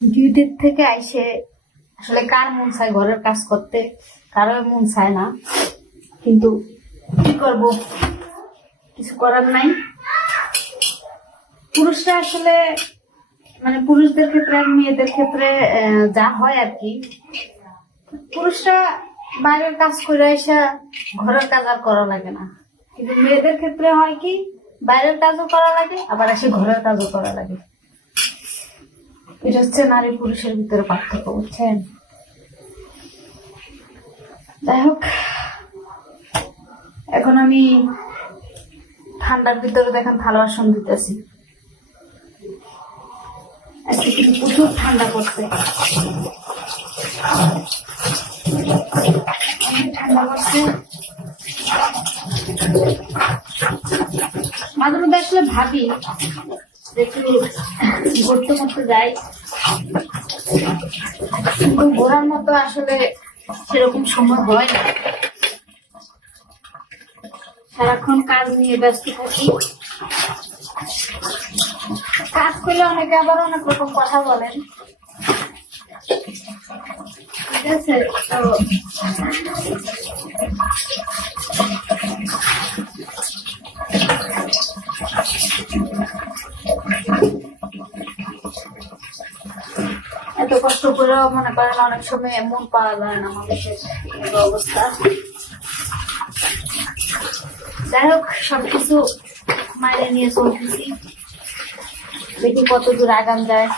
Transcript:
ডিউটির থেকে আইসে আসলে কার মন চায় ঘরের কাজ করতে, কারো মন চায় না, কিন্তু কি করব, কিছু করার নাই। পুরুষরা আসলে মানে পুরুষদের ক্ষেত্রে আর মেয়েদের ক্ষেত্রে যা হয় আর কি, পুরুষরা বাইরের কাজ করে এসে ঘরের কাজ আর করা লাগে না, কিন্তু মেয়েদের ক্ষেত্রে হয় কি বাইরের কাজও করা লাগে আবার এসে ঘরের কাজও করা লাগে। এটা হচ্ছে নারী পুরুষের ভিতরে পার্থক্য, বুঝছেন? যাই হোক, এখন আমি ঠান্ডার ভিতরে দেখেন থালা বাসন দিতেছি। আজকে কিন্তু প্রচুর ঠান্ডা পড়ছে, ঠান্ডা পড়ছে। মাঝে মধ্যে আসলে ভাবি একটু ঘুরতে ঘুরতে যাই, কিন্তু ঘোরার মতো আসলে সেরকম সময় হয় না, সারাক্ষণ কাজ নিয়ে ব্যস্ত থাকি। কাজ করলে অনেকে আবার অনেক রকম কথা বলেন, ঠিক আছে? তো এত কষ্ট করেও মনে করেন অনেক সময় মন পাওয়া যায় না মানুষের, এই অবস্থা। যাই হোক, সবকিছু মাইনে নিয়ে চলতেছি, দেখি কত দূর আগাম যায়।